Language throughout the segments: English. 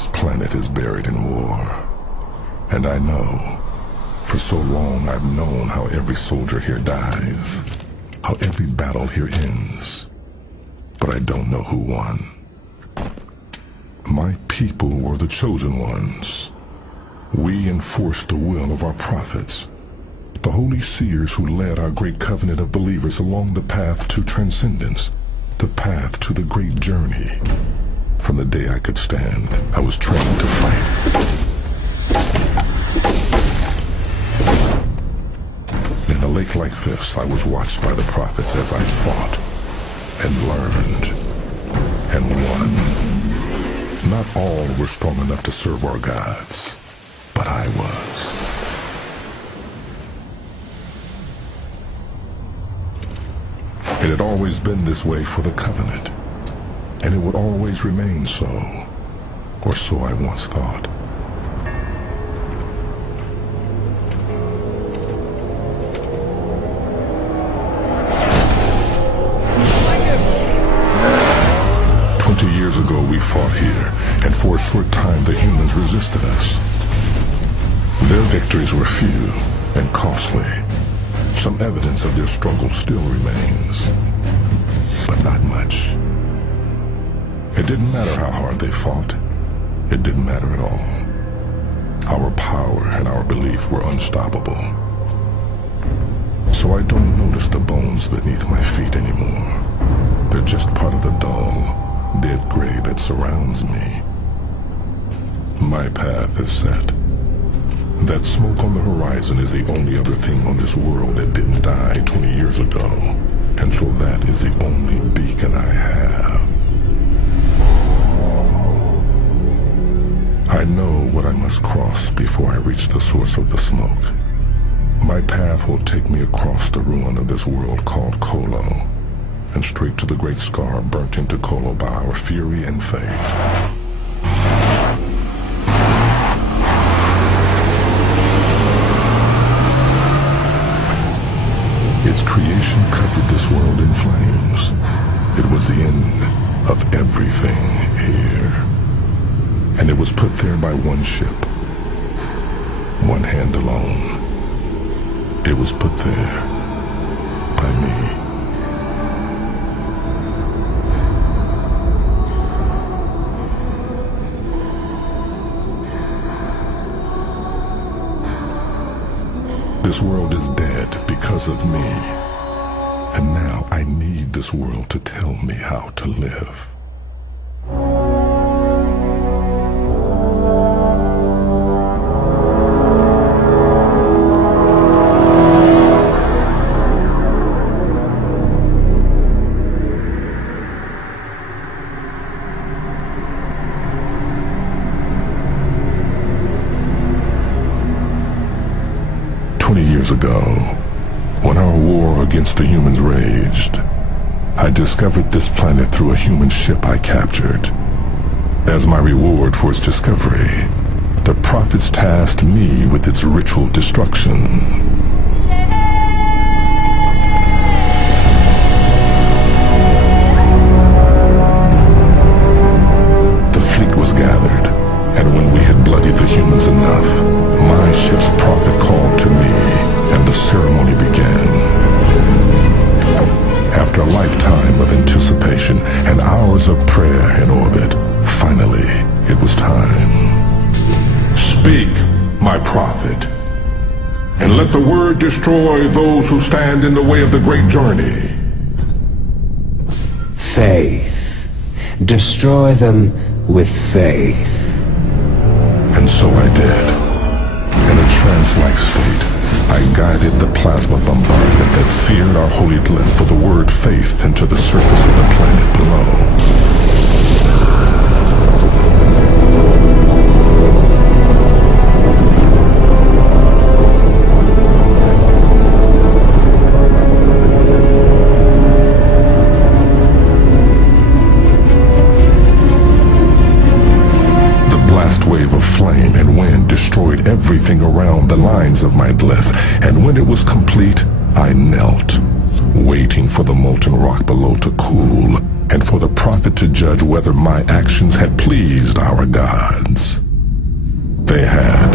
This planet is buried in war. And I know, for so long I've known how every soldier here dies, how every battle here ends. But I don't know who won. My people were the chosen ones. We enforced the will of our prophets, the holy seers who led our great covenant of believers along the path to transcendence, the path to the great journey. From the day I could stand, I was trained to fight. In a lake like this, I was watched by the prophets as I fought and learned and won. Not all were strong enough to serve our gods, but I was. It had always been this way for the Covenant, and it would always remain so, or so I once thought. Years ago we fought here, and for a short time the humans resisted us. Their victories were few and costly. Some evidence of their struggle still remains, but not much. It didn't matter how hard they fought. It didn't matter at all. Our power and our belief were unstoppable. So I don't notice the bones beneath my feet anymore. They're just part of the dull, dead gray that surrounds me. My path is set. That smoke on the horizon is the only other thing on this world that didn't die 20 years ago. And so that is the only beacon I have. I know what I must cross before I reach the source of the smoke. My path will take me across the ruin of this world called Kolo, and straight to the great scar burnt into Kolo by our fury and faith. Its creation covered this world in flames. It was the end of everything here. And it was put there by one ship, one hand alone. It was put there by me. This world is dead because of me. And now I need this world to tell me how to live. Years ago, when our war against the humans raged, I discovered this planet through a human ship I captured. As my reward for its discovery, the prophets tasked me with its ritual destruction. The fleet was gathered, and when we had bloodied the humans enough, my ship's prophet called to me, and the ceremony began. After a lifetime of anticipation and hours of prayer in orbit, finally, it was time. Speak, my prophet, and let the word destroy those who stand in the way of the great journey. Faith. Destroy them with faith. And so I did. In a trance-like state, I guided the plasma bombardment that seared our holy glyph for the word faith into the surface of the planet below. Wave of flame and wind destroyed everything around the lines of my glyph, and when it was complete, I knelt, waiting for the molten rock below to cool, and for the prophet to judge whether my actions had pleased our gods. They had.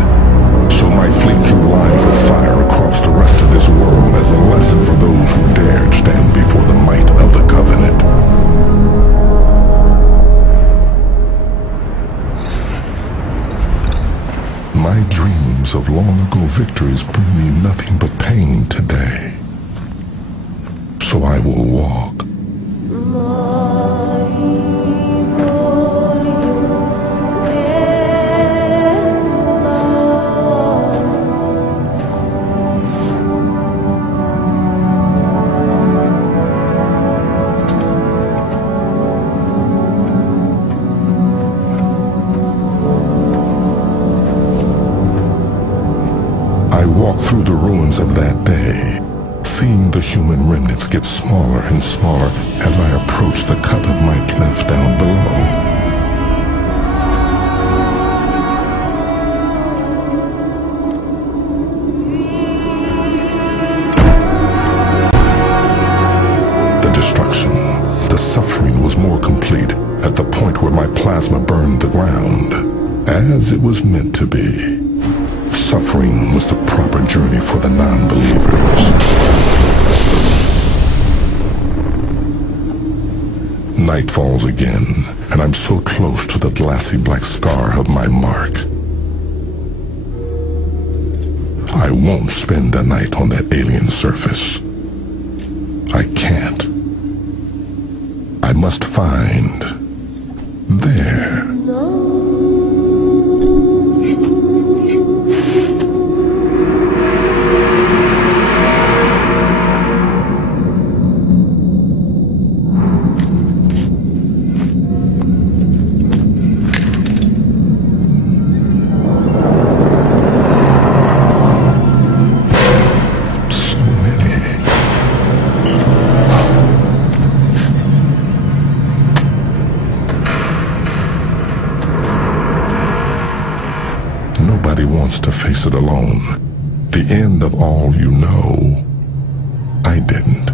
So my fleet drew lines of fire across the rest of this world as a lesson for those who dared stand before the might of the Covenant. My dreams of long-ago victories bring me nothing but pain today. So I will walk. I walk through the ruins of that day, seeing the human remnants get smaller and smaller as I approach the cut of my cliff down below. The destruction, the suffering was more complete at the point where my plasma burned the ground, as it was meant to be. Suffering was the proper journey for the non-believers. Night falls again, and I'm so close to the glassy black scar of my mark. I won't spend the night on that alien surface. I can't. I must find there. Nobody wants to face it alone. The end of all you know. I didn't.